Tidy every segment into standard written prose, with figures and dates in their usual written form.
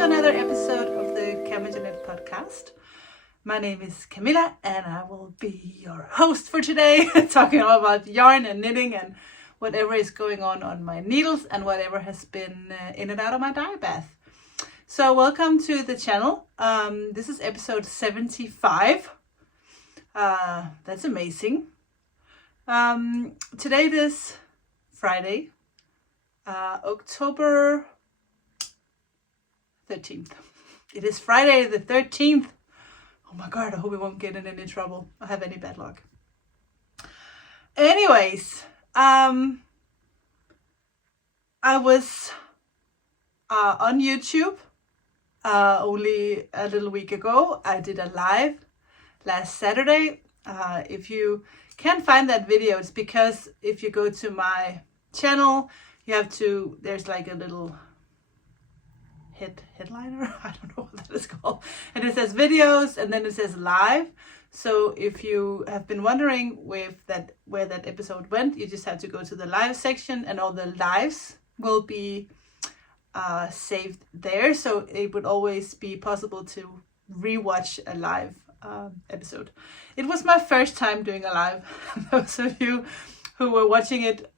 to another episode of the Camilla podcast. My name is Camilla and I will be your host for today, talking all about yarn and knitting and whatever is going on my needles and whatever has been in and out of my dye bath. So welcome to the channel. This is episode 75. That's amazing. Today is Friday, October 13th. It is Friday the 13th. Oh my god, I hope we won't get in any trouble or have any bad luck. Anyways, I was on YouTube only a little week ago. I did a live last Saturday. If you can't find that video, it's because if you go to my channel, you have to, there's like a little headliner, I don't know what that is called, and it says videos and then it says live. So if you have been wondering where that episode went, you just have to go to the live section and all the lives will be saved there, so it would always be possible to rewatch a live episode. It was my first time doing a live. Those of you who were watching it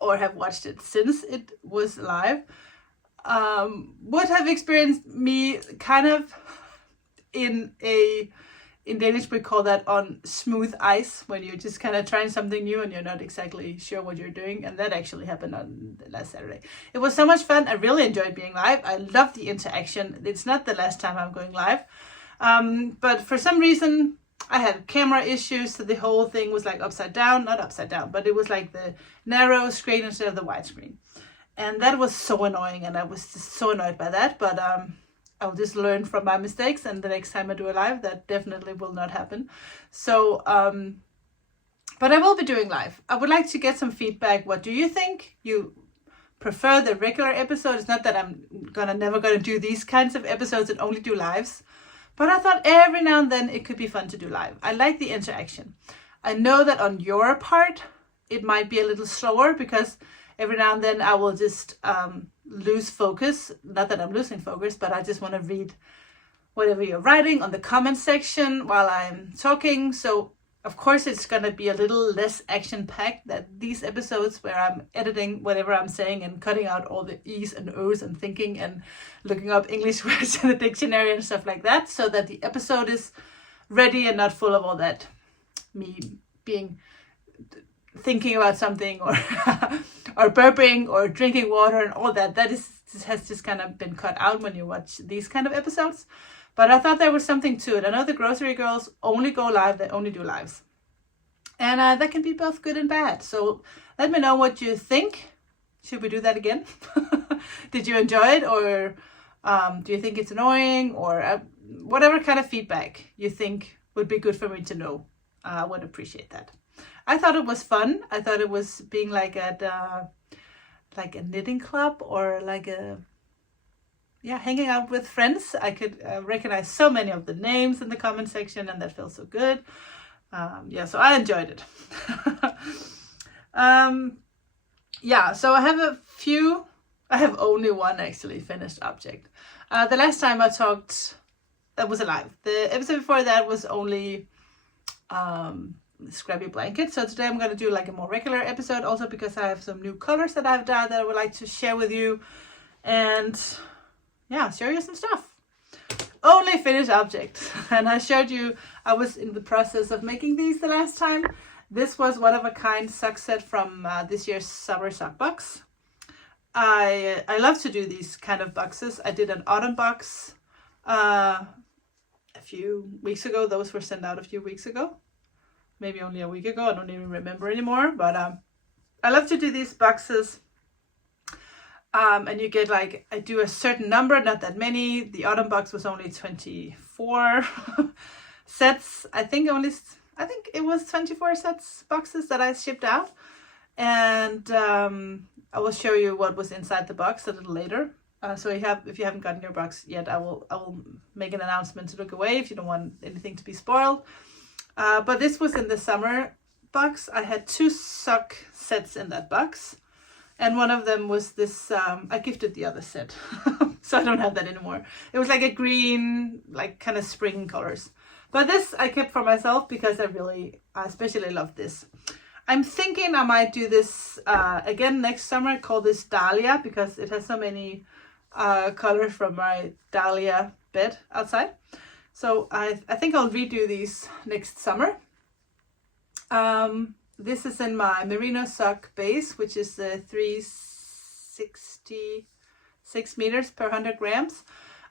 or have watched it since it was live would have experienced me kind of in Danish we call that on smooth ice, when you're just kind of trying something new and you're not exactly sure what you're doing, and that actually happened on last Saturday. It was so much fun. I really enjoyed being live. I love the interaction. It's not the last time I'm going live, but for some reason I had camera issues, so the whole thing was like not upside down, but it was like the narrow screen instead of the wide screen. And that was so annoying, and I was just so annoyed by that. But I'll just learn from my mistakes, and the next time I do a live, that definitely will not happen. So, but I will be doing live. I would like to get some feedback. What do you think? You prefer the regular episode? It's not that I'm never gonna do these kinds of episodes and only do lives, but I thought every now and then it could be fun to do live. I like the interaction. I know that on your part, it might be a little slower because every now and then I will just lose focus. Not that I'm losing focus, but I just want to read whatever you're writing on the comment section while I'm talking. So of course it's going to be a little less action-packed than these episodes where I'm editing whatever I'm saying and cutting out all the E's and O's and thinking and looking up English words in the dictionary and stuff like that, so that the episode is ready and not full of all that me thinking about something or or burping or drinking water and all that. Has just kind of been cut out when you watch these kind of episodes. But I thought there was something to it. I know the grocery girls only go live, they only do lives, and that can be both good and bad. So let me know what you think. Should we do that again? Did you enjoy it, or do you think it's annoying, or whatever kind of feedback you think would be good for me to know? I would appreciate that. I thought it was fun. I thought it was being like at like a knitting club, or like hanging out with friends. I could recognize so many of the names in the comment section, and that felt so good. So I enjoyed it. So I have only one actually finished object. The last time I talked, that was a live. The episode before that was only scrappy blanket. So today I'm going to do like a more regular episode, also because I have some new colors that I've dyed that I would like to share with you, and show you some stuff. Only finished object. And I showed you, I was in the process of making these the last time. This was one of a kind sock set from this year's summer sock box. I love to do these kind of boxes. I did an autumn box a few weeks ago. Those were sent out a few weeks ago. Maybe only a week ago, I don't even remember anymore, but I love to do these boxes, and you get like, I do a certain number, not that many. The autumn box was only 24 sets. I think it was 24 boxes that I shipped out, and I will show you what was inside the box a little later. So if you haven't gotten your box yet, I will make an announcement to look away if you don't want anything to be spoiled. But this was in the summer box. I had 2 sock sets in that box, and one of them was this, I gifted the other set So I don't have that anymore. It was like a green, like kind of spring colors. But this I kept for myself because I especially love this. I'm thinking I might do this again next summer, call this Dahlia, because it has so many colors from my Dahlia bed outside. So I think I'll redo these next summer. This is in my merino sock base, which is 366 meters per 100 grams.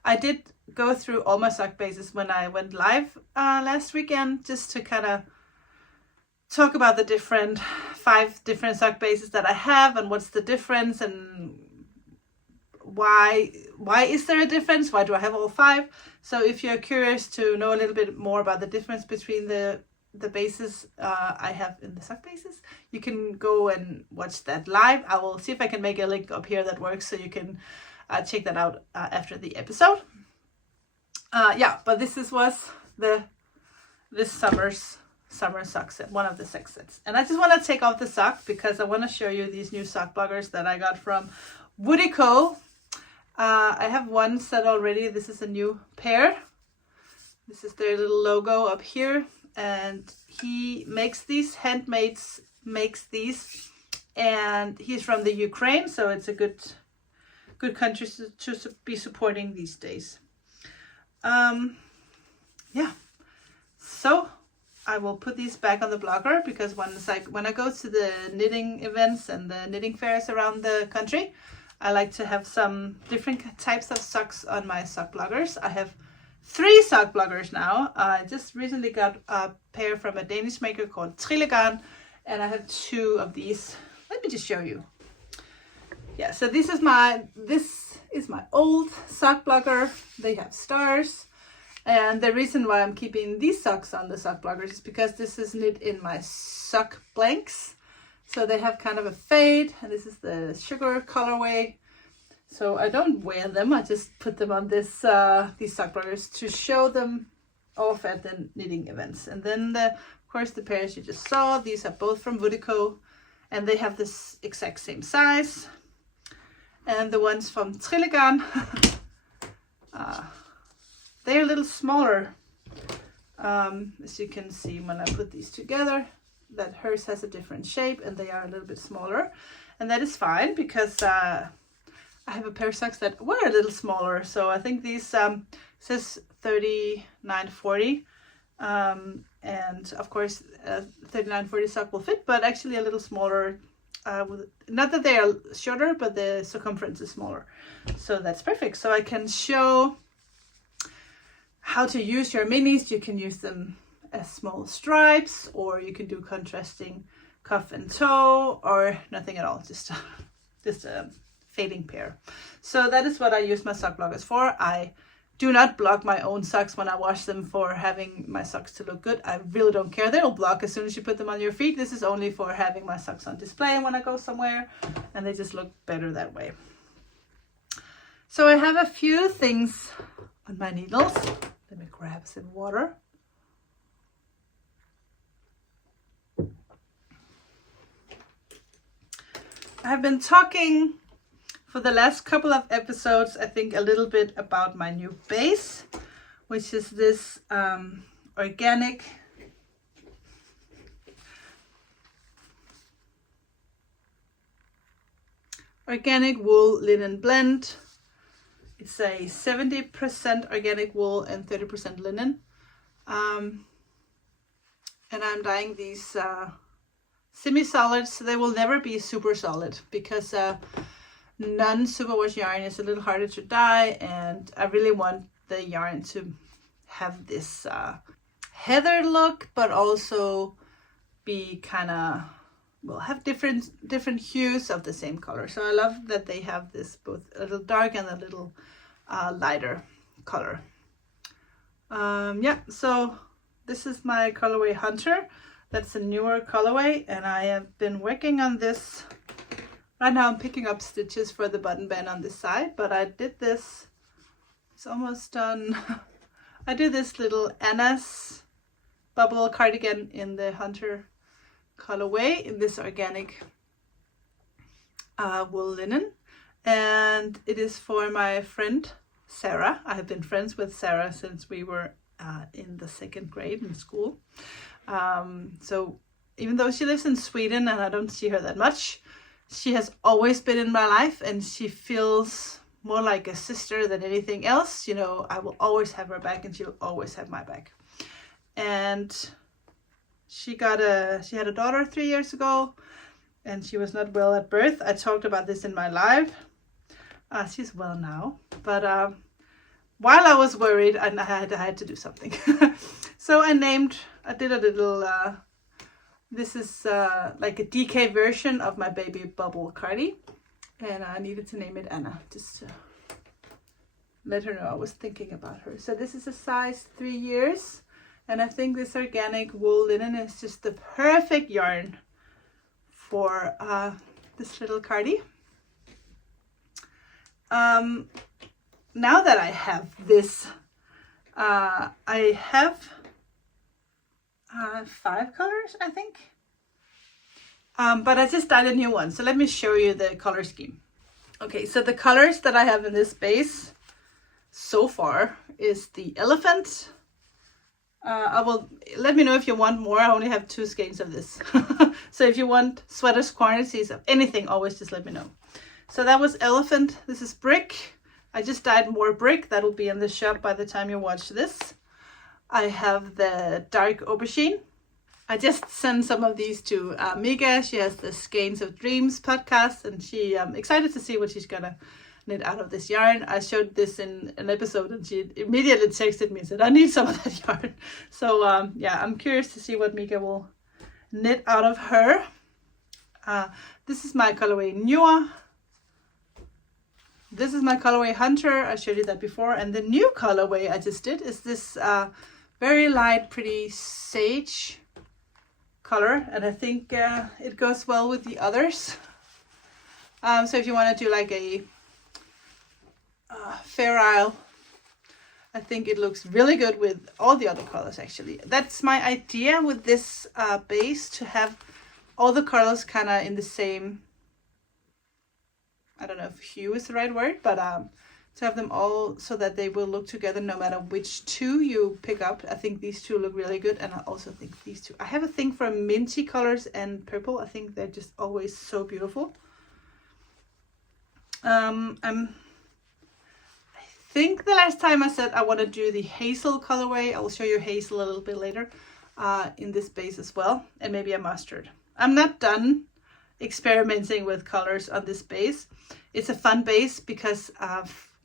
I did go through all my sock bases when I went live last weekend, just to kind of talk about the 5 different sock bases that I have and what's the difference and why is there a difference? Why do I have all 5? So if you're curious to know a little bit more about the difference between the bases I have in the sock bases, you can go and watch that live. I will see if I can make a link up here that works, so you can check that out after the episode. But this was this summer's summer sock set, one of the sock sets. And I just want to take off the sock because I want to show you these new sock bloggers that I got from Woody Co. I have one set already. This is a new pair. This is their little logo up here, and he makes these, makes these, and he's from the Ukraine, so it's a good country to be supporting these days. So I will put these back on the blogger, because when I go to the knitting events and the knitting fairs around the country, I like to have some different types of socks on my sock bloggers. I have 3 sock bloggers now. I just recently got a pair from a Danish maker called Trillegarn, and I have 2 of these. Let me just show you. Yeah, so this is my old sock blogger. They have stars. And the reason why I'm keeping these socks on the sock bloggers is because this is knit in my sock blanks. So they have kind of a fade, and this is the sugar colorway. So I don't wear them, I just put them on these sock bloggers to show them off at the knitting events. And then of course the pairs you just saw, these are both from Woody Co, and they have this exact same size. And the ones from Trillegarn, they're a little smaller, as you can see when I put these together, that hers has a different shape and they are a little bit smaller. And that is fine, because I have a pair of socks that were a little smaller. So I think these says 3940, and of course 3940 sock will fit, but actually a little smaller. Not that they are shorter, but the circumference is smaller. So that's perfect. So I can show how to use your minis. You can use them as small stripes, or you can do contrasting cuff and toe, or nothing at all, just a fading pair. So that is what I use my sock bloggers for. I do not block my own socks when I wash them for having my socks to look good. I really don't care. They'll block as soon as you put them on your feet. This is only for having my socks on display when I go somewhere, and they just look better that way. So I have a few things on my needles. Let me grab some water. I've been talking for the last couple of episodes, I think, a little bit about my new base, which is this organic wool linen blend. It's a 70% organic wool and 30% linen. And I'm dyeing these semi-solid, so they will never be super solid, because non-superwash yarn is a little harder to dye, and I really want the yarn to have this heather look, but also be kind of, well, have different hues of the same color. So I love that they have this both a little dark and a little lighter color. So this is my colorway Hunter. That's a newer colorway, and I have been working on this. Right now I'm picking up stitches for the button band on this side, but I did this, it's almost done. I did this little Anna's bubble cardigan in the Hunter colorway in this organic wool linen, and it is for my friend Sarah. I have been friends with Sarah since we were in the 2nd grade in school. So even though she lives in Sweden and I don't see her that much, she has always been in my life, and she feels more like a sister than anything else. You know, I will always have her back and she'll always have my back. And she had a daughter 3 years ago, and she was not well at birth. I talked about this in my live. She's well now, but while I was worried, I had to do something. So I did a little, this is like a DK version of my baby bubble cardi, and I needed to name it Anna, just to let her know I was thinking about her. So this is a size 3 years, and I think this organic wool linen is just the perfect yarn for this little cardi. Now that I have this, I have 5 colors, I think. But I just dyed a new one. So let me show you the color scheme. Okay, so the colors that I have in this base so far is the elephant. Let me know if you want more. I only have 2 skeins of this. So if you want sweaters quantities of anything, always just let me know. So that was elephant. This is brick. I just dyed more brick. That'll be in the shop by the time you watch this. I have the dark aubergine. I just sent some of these to Mika. She has the Skeins of Dreams podcast, and she excited to see what she's gonna knit out of this yarn. I showed this in an episode, and she immediately texted me and said, I need some of that yarn. So yeah, I'm curious to see what Mika will knit out of her. This is my colorway Newer. This is my colorway Hunter. I showed you that before. And the new colorway I just did is this very light, pretty sage color. And I think it goes well with the others. So if you want to do like a Fair Isle, I think it looks really good with all the other colors actually. That's my idea with this base, to have all the colors kind of in the same, I don't know if hue is the right word, but to have them all so that they will look together no matter which 2 you pick up. I think these 2 look really good, and I also think these 2. I have a thing for minty colors and purple. I think they're just always so beautiful. I think the last time I said I want to do the hazel colorway. I will show you hazel a little bit later in this base as well, and maybe a mustard. I'm not done experimenting with colors on this base. It's a fun base because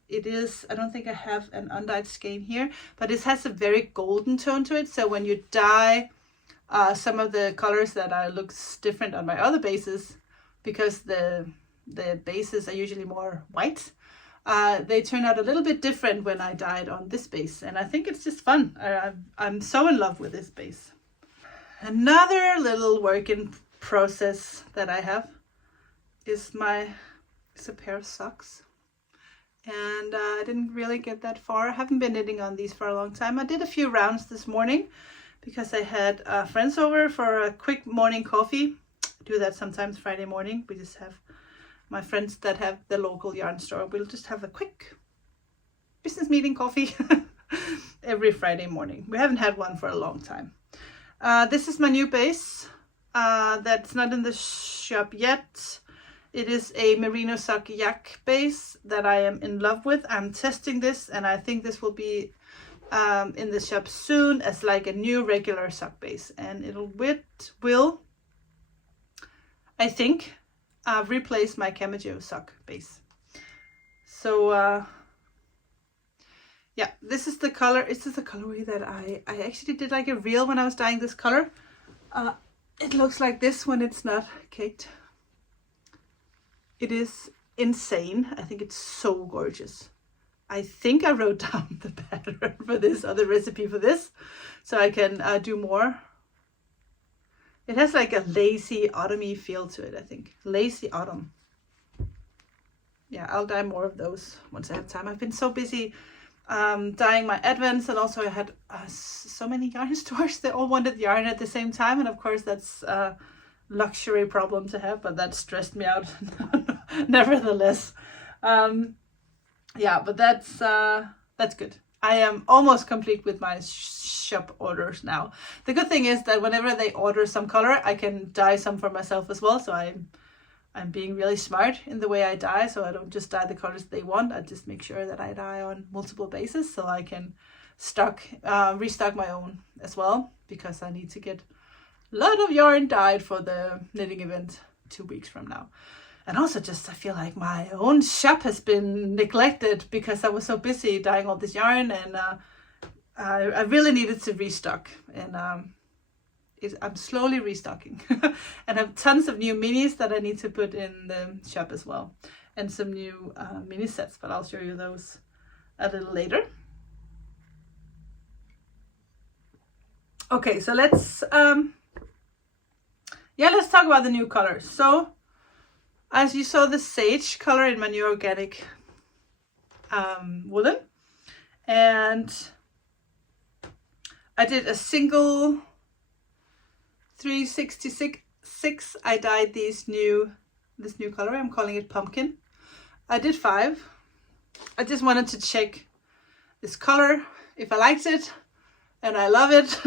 it is, I don't think I have an undyed skein here, but it has a very golden tone to it. So when you dye some of the colors that looks different on my other bases, because the bases are usually more white, they turn out a little bit different when I dye it on this base, and I think it's just fun. I'm so in love with this base. Another little work in process that I have is a pair of socks, and I didn't really get that far. I haven't been knitting on these for a long time. I did a few rounds this morning because I had friends over for a quick morning coffee. I do that sometimes Friday morning. We just have my friends that have the local yarn store. We'll just have a quick business meeting coffee every Friday morning. We haven't had one for a long time. This is my new base. That's not in the shop yet. It is a merino sock yak base that I am in love with. I'm testing this, and I think this will be in the shop soon as like a new regular sock base, and it will I think replace my Camajo sock base. So yeah, this is the color. This is the colorway that I actually did like a reel when I was dyeing this color. It looks like this when it's not caked. It is insane. I think it's so gorgeous. I think I wrote down the pattern for this, or the recipe for this, so I can do more. It has like a lazy autumny feel to it, I think. Lazy autumn. Yeah, I'll dye more of those once I have time. I've been so busy dyeing my advents, and also I had so many yarn stores. They all wanted yarn at the same time, and of course that's a luxury problem to have, but that stressed me out nevertheless. Yeah, but that's good. I am almost complete with my shop orders now. The good thing is that whenever they order some color, I can dye some for myself as well. So I'm being really smart in the way I dye. So I don't just dye the colors they want. I just make sure that I dye on multiple bases so I can restock my own as well, because I need to get a lot of yarn dyed for the knitting event 2 weeks from now. And also just I feel like my own shop has been neglected because I was so busy dyeing all this yarn, and I really needed to restock. And I'm slowly restocking. And I have tons of new minis that I need to put in the shop as well. And some new mini sets, but I'll show you those a little later. Okay, so let's talk about the new colors. So as you saw, the sage color in my new organic woolen, and I did a single 366. I dyed this new color. I'm calling it pumpkin. I did 5. I just wanted to check this color if I liked it, and I love it.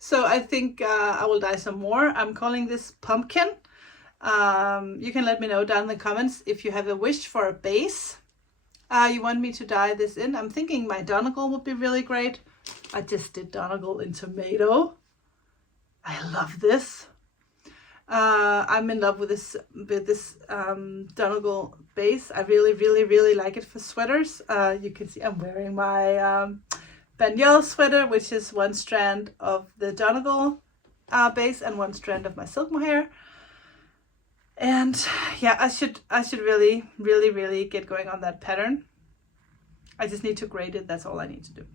So I think I will dye some more. I'm calling this pumpkin. You can let me know down in the comments if you have a wish for a base you want me to dye this in. I'm thinking my Donegal would be really great. I just did Donegal in tomato. I love this. I'm in love with this Donegal base. I really like it for sweaters. You can see I'm wearing my Banyel sweater, which is one strand of the Donegal base and one strand of my silk mohair. And yeah, I should really get going on that pattern. I just need to grade it. That's all I need to do.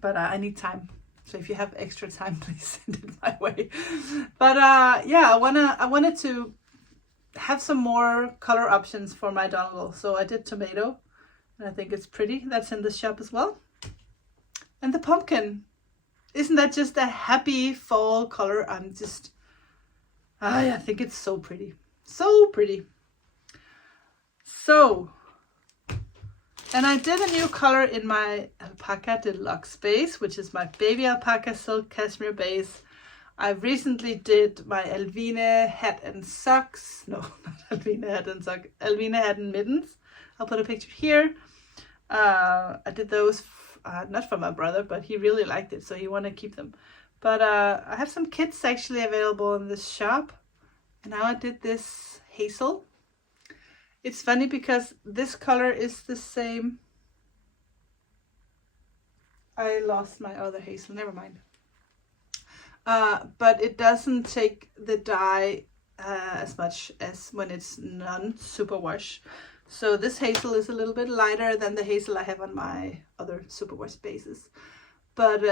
But I need time. So if you have extra time, please send it my way. But yeah, I wanted to have some more color options for my Donegal. So I did tomato, and I think it's pretty. That's in the shop as well. And the pumpkin. Isn't that just a happy fall color? I think it's so pretty. So pretty. So, and I did a new color in my Alpaca Deluxe base, which is my baby alpaca silk cashmere base. I recently did my Elvine hat and socks. No, not Elvine hat and socks. Elvine hat and mittens. I'll put a picture here. I did those, not for my brother, but he really liked it, so he wanted to keep them. But I have some kits actually available in this shop. And now I did this hazel. It's funny because this color is the same. I lost my other hazel, never mind. But it doesn't take the dye as much as when it's non-superwash. So this hazel is a little bit lighter than the hazel I have on my other superwash bases. But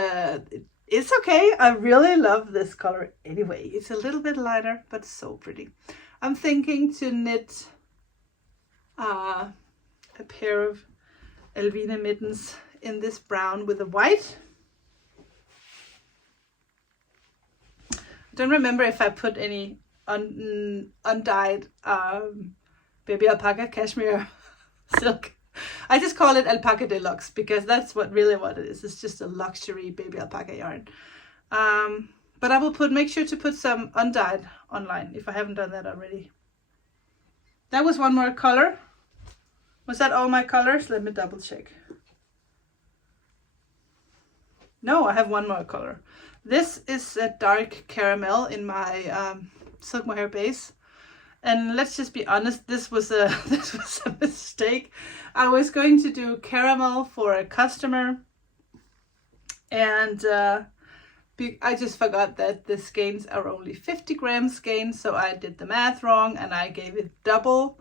it's okay. I really love this color anyway. It's a little bit lighter, but so pretty. I'm thinking to knit a pair of Elvine mittens in this brown with the white. I don't remember if I put any undyed baby alpaca cashmere silk. I just call it Alpaca Deluxe because that's what it is. It's just a luxury baby alpaca yarn. But I will make sure to put some undyed online if I haven't done that already. That was one more color. Was that all my colors? Let me double check. No, I have one more color. This is a dark caramel in my silk mohair base. And let's just be honest, this was a mistake. I was going to do caramel for a customer, and I just forgot that the skeins are only 50 grams skeins, so I did the math wrong and I gave it double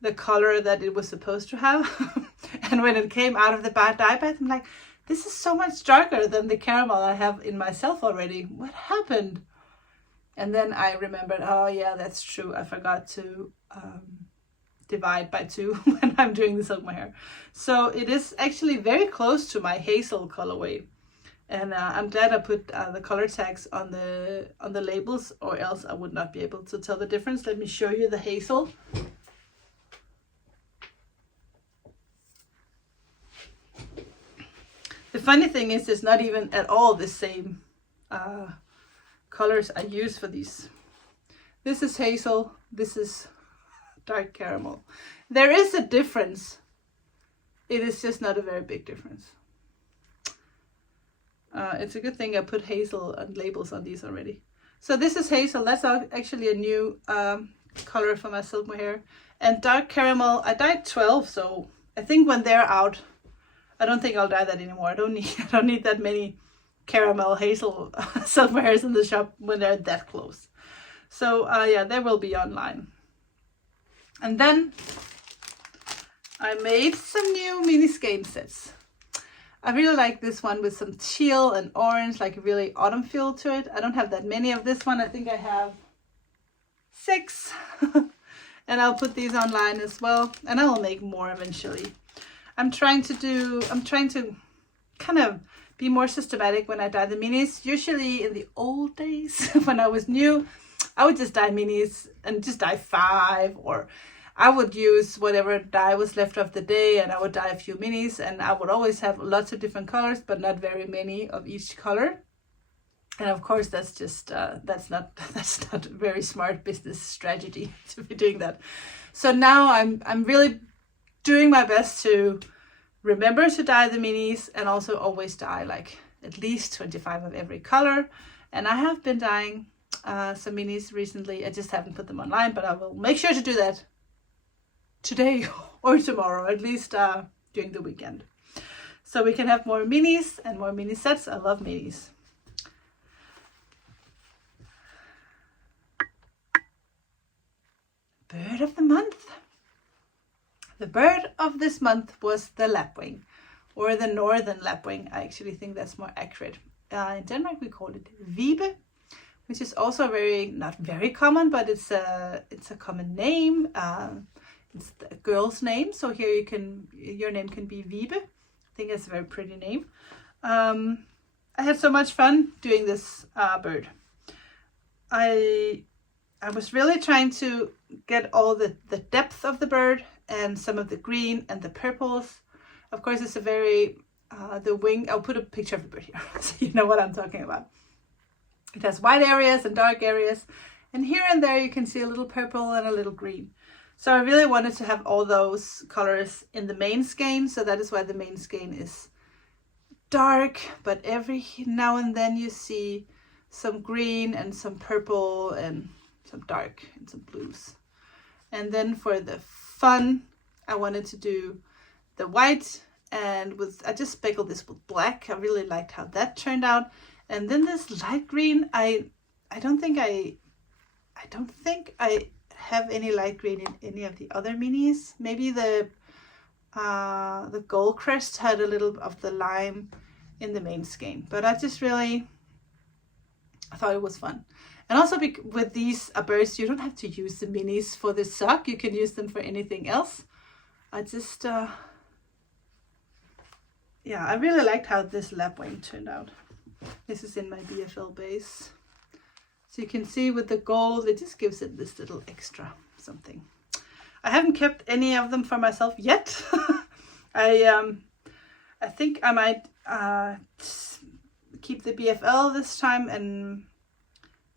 the color that it was supposed to have. And when it came out of the dye bath, I'm like, this is so much darker than the caramel I have in myself already. What happened? And then I remembered, oh yeah, that's true. I forgot to divide by 2 when I'm doing the silk mohair. So it is actually very close to my hazel colorway. And I'm glad I put the color tags on the labels, or else I would not be able to tell the difference. Let me show you the hazel. funny thing is it's not even at all the same colors I use for these. This is hazel, this is dark caramel. There is a difference. It is just not a very big difference. It's a good thing I put hazel and labels on these already. So this is hazel. That's actually a new color for my silk mohair. And dark caramel, I dyed 12, so I think when they're out, I don't think I'll dye that anymore. I don't need that many caramel hazel silk mohairs in the shop when they're that close. So yeah, they will be online. And then I made some new mini skein sets. I really like this one with some teal and orange, like a really autumn feel to it. I don't have that many of this one. I think I have 6. And I'll put these online as well. And I will make more eventually. I'm trying to kind of be more systematic when I dye the minis. Usually in the old days, when I was new, I would just dye minis and just dye 5, or I would use whatever dye was left of the day and I would dye a few minis, and I would always have lots of different colors, but not very many of each color. And of course, that's just, that's not a very smart business strategy to be doing that. So now I'm really doing my best to remember to dye the minis, and also always dye like at least 25 of every color. And I have been dyeing some minis recently. I just haven't put them online, but I will make sure to do that today or tomorrow, at least during the weekend, so we can have more minis and more mini sets. I love minis. Bird of the month. The bird of this month was the lapwing, or the northern lapwing. I actually think that's more accurate. In Denmark we call it vibe, which is also not very common, but it's a common name. It's a girl's name, so here your name can be Vibe. I think it's a very pretty name. I had so much fun doing this bird. I was really trying to get all the depth of the bird and some of the green and the purples. Of course, it's a very, the wing, I'll put a picture of the bird here so you know what I'm talking about. It has white areas and dark areas, and here and there you can see a little purple and a little green. So I really wanted to have all those colors in the main skein, so that is why the main skein is dark, but every now and then you see some green and some purple and some dark and some blues. And then for the fun, I wanted to do the white, and I just speckled this with black. I really liked how that turned out. And then this light green, I don't think I have any light green in any of the other minis. Maybe the gold crest had a little of the lime in the main skein, but I thought it was fun. And also with these birds, you don't have to use the minis for the sock. You can use them for anything else. I just yeah, I really liked how this lapwing turned out. This is in my BFL base. So you can see with the gold, it just gives it this little extra something. I haven't kept any of them for myself yet. I think I might keep the BFL this time and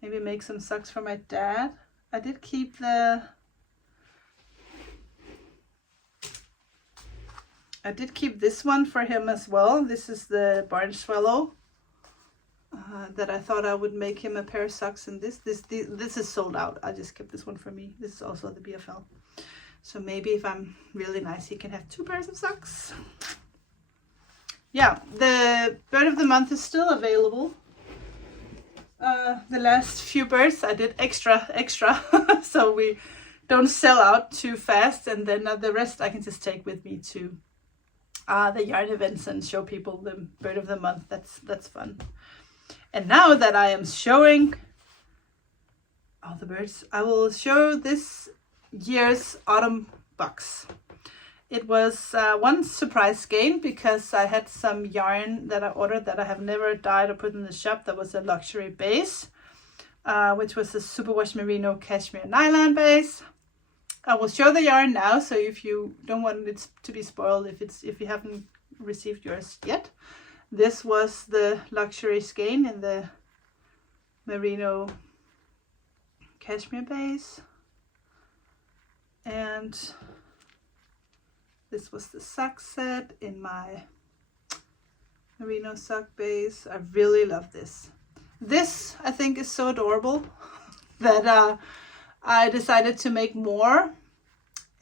maybe make some socks for my dad. I did keep this one for him as well. This is the barn swallow. That I thought I would make him a pair of socks in this. This is sold out. I just kept this one for me. This is also the BFL. So maybe if I'm really nice, he can have 2 pairs of socks. Yeah, the bird of the month is still available. The last few birds I did extra, so we don't sell out too fast, and then the rest I can just take with me to the yarn events and show people the bird of the month. That's fun. And now that I am showing all the birds, I will show this year's autumn box. It was one surprise skein because I had some yarn that I ordered that I have never dyed or put in the shop. That was a luxury base, which was a superwash merino cashmere nylon base. I will show the yarn now, so if you don't want it to be spoiled, if you haven't received yours yet, This was the luxury skein in the merino cashmere base. And this was the sock set in my merino sock base. I really love this. This I think is so adorable that I decided to make more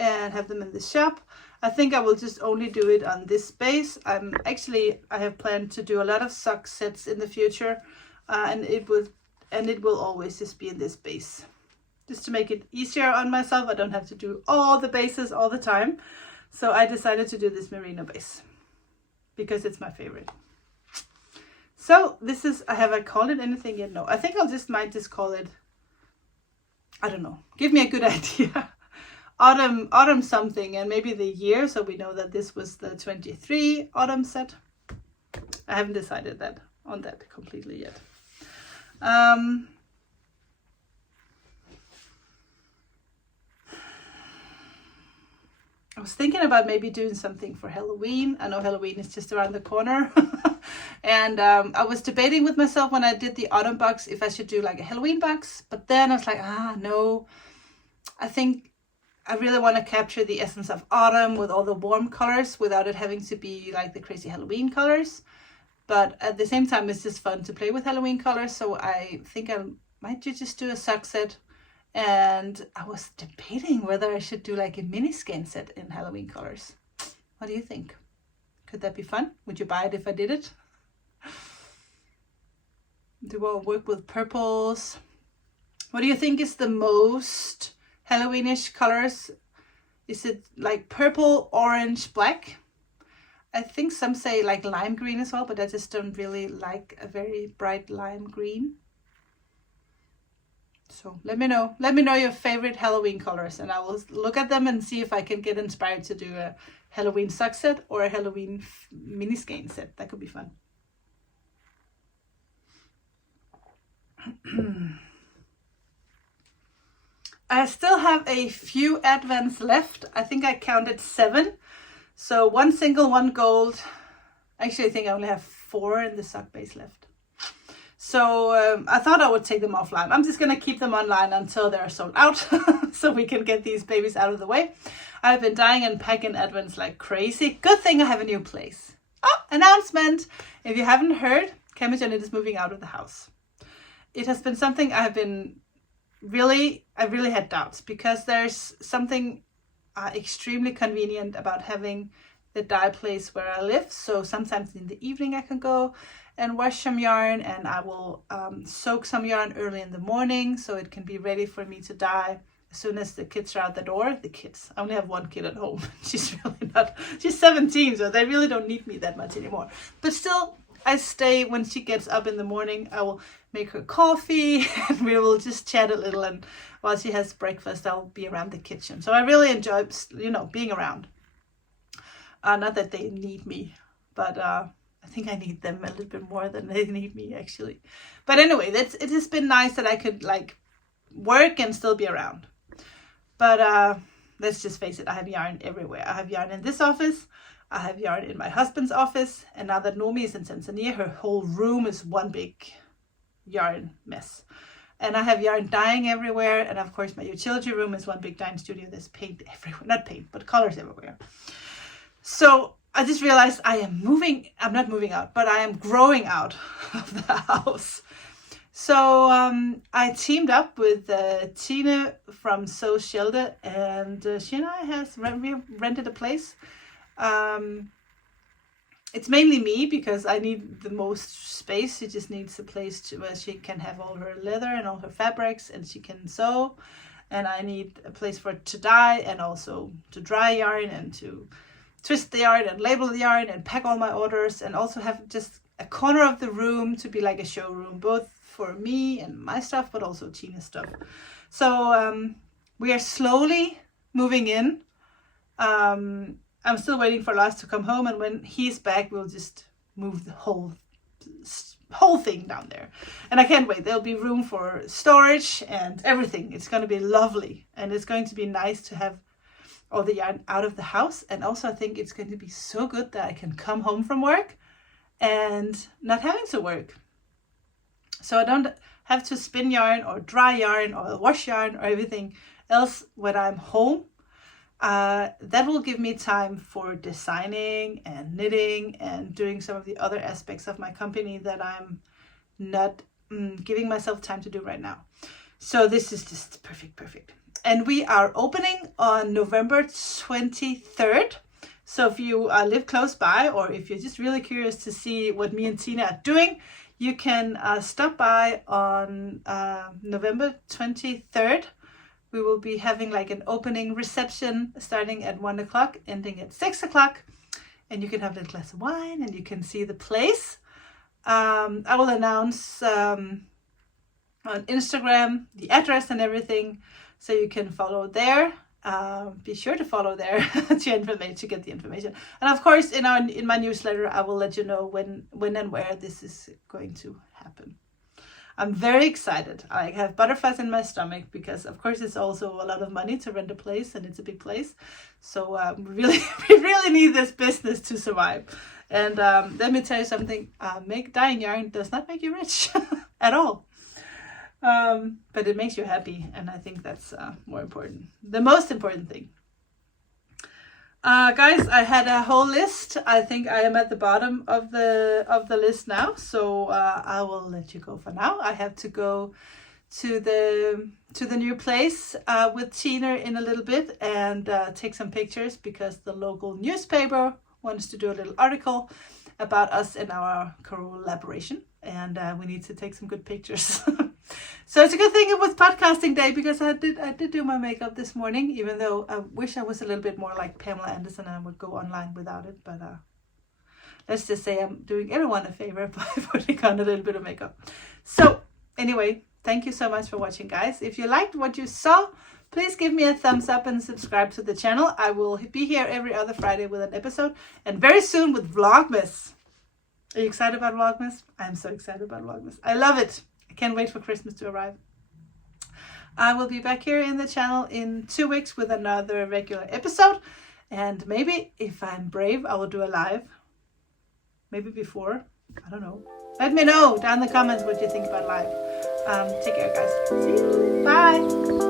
and have them in the shop. I think I will just only do it on this base. I have planned to do a lot of sock sets in the future, and it will always just be in this base, just to make it easier on myself. I don't have to do all the bases all the time. So I decided to do this merino base because it's my favorite. So this is, have I called it anything yet? No, I think might just call it, I don't know, give me a good idea. Autumn something, and maybe the year, so we know that this was the 23 autumn set. I haven't decided on that completely yet. I was thinking about maybe doing something for Halloween. I know Halloween is just around the corner. And I was debating with myself when I did the autumn box if I should do like a Halloween box. But then I was like, no. I think I really want to capture the essence of autumn with all the warm colors without it having to be like the crazy Halloween colors. But at the same time, it's just fun to play with Halloween colors. So I think I might just do a sock set. And I was debating whether I should do like a mini skein set in Halloween colors. What do you think? Could that be fun? Would you buy it if I did it? Do I work with purples? What do you think is the most Halloweenish colors? Is it like purple, orange, black? I think some say like lime green as well, but I just don't really like a very bright lime green. So let me know your favorite Halloween colors, and I will look at them and see if I can get inspired to do a Halloween sock set or a Halloween mini skein set. That could be fun. I still have a few advents left. I think I counted 7. So 1 single, 1 gold. Actually, I think I only have 4 in the sock base left. So I thought I would take them offline. I'm just going to keep them online until they're sold out so we can get these babies out of the way. I've been dyeing and packing advents like crazy. Good thing I have a new place. Oh, announcement! If you haven't heard, Chemijan is moving out of the house. It has been something I really had doubts, because there's something extremely convenient about having the dye place where I live. So sometimes in the evening I can go and wash some yarn, and I will soak some yarn early in the morning so it can be ready for me to dye as soon as the kids are out the door. The kids, I only have one kid at home. She's 17, so they really don't need me that much anymore. But still, I stay when she gets up in the morning. I will make her coffee and we will just chat a little, and while she has breakfast I'll be around the kitchen. So I really enjoy being around. Not that they need me, but I think I need them a little bit more than they need me, actually. But anyway, it has been nice that I could like work and still be around. But let's just face it, I have yarn everywhere. I have yarn in this office, I have yarn in my husband's office, and now that Nomi is in Tanzania, her whole room is one big yarn mess. And I have yarn dyeing everywhere, and of course my utility room is one big dyeing studio. There's paint everywhere, not paint, but colors everywhere. So I just realized I'm not moving out, but I am growing out of the house. So I teamed up with Tine from Sew Shelter, and she and I we rented a place. It's mainly me because I need the most space. She just needs a place where she can have all her leather and all her fabrics, and she can sew. And I need a place for it to dye, and also to dry yarn, and to twist the yarn and label the yarn and pack all my orders, and also have just a corner of the room to be like a showroom, both for me and my stuff, but also Tina's stuff. So we are slowly moving in. I'm still waiting for Lars to come home, and when he's back, we'll just move the whole thing down there. And I can't wait. There'll be room for storage and everything. It's going to be lovely, and it's going to be nice to have all the yarn out of the house. And also I think it's going to be so good that I can come home from work and not having to work. So I don't have to spin yarn or dry yarn or wash yarn or everything else when I'm home. That will give me time for designing and knitting and doing some of the other aspects of my company that I'm not giving myself time to do right now. So this is just perfect. And we are opening on November 23rd. So if you live close by, or if you're just really curious to see what me and Tina are doing, you can stop by on November 23rd. We will be having like an opening reception starting at 1 o'clock, ending at 6 o'clock. And you can have a little glass of wine and you can see the place. I will announce on Instagram the address and everything, so you can follow there. Be sure to follow there to get the information. And of course, in my newsletter, I will let you know when and where this is going to happen. I'm very excited. I have butterflies in my stomach because, of course, it's also a lot of money to rent a place, and it's a big place. So we really need this business to survive. And let me tell you something: dyeing yarn does not make you rich at all. But it makes you happy, and I think that's more important. The most important thing. Guys, I had a whole list. I think I am at the bottom of the list now, so I will let you go for now. I have to go to the new place with Tina in a little bit and take some pictures, because the local newspaper wants to do a little article about us and our collaboration, and we need to take some good pictures. So it's a good thing it was podcasting day, because I did do my makeup this morning, even though I wish I was a little bit more like Pamela Anderson and I would go online without it. But let's just say I'm doing everyone a favor by putting on a little bit of makeup. So anyway, thank you so much for watching, guys. If you liked what you saw, please give me a thumbs up and subscribe to the channel. I will be here every other Friday with an episode, and very soon with Vlogmas. Are you excited about Vlogmas? I'm so excited about Vlogmas. I love it. I can't wait for Christmas to arrive. I will be back here in the channel in 2 weeks with another regular episode. And maybe, if I'm brave, I will do a live. Maybe before. I don't know. Let me know down in the comments what you think about live. Take care, guys. See you. Bye.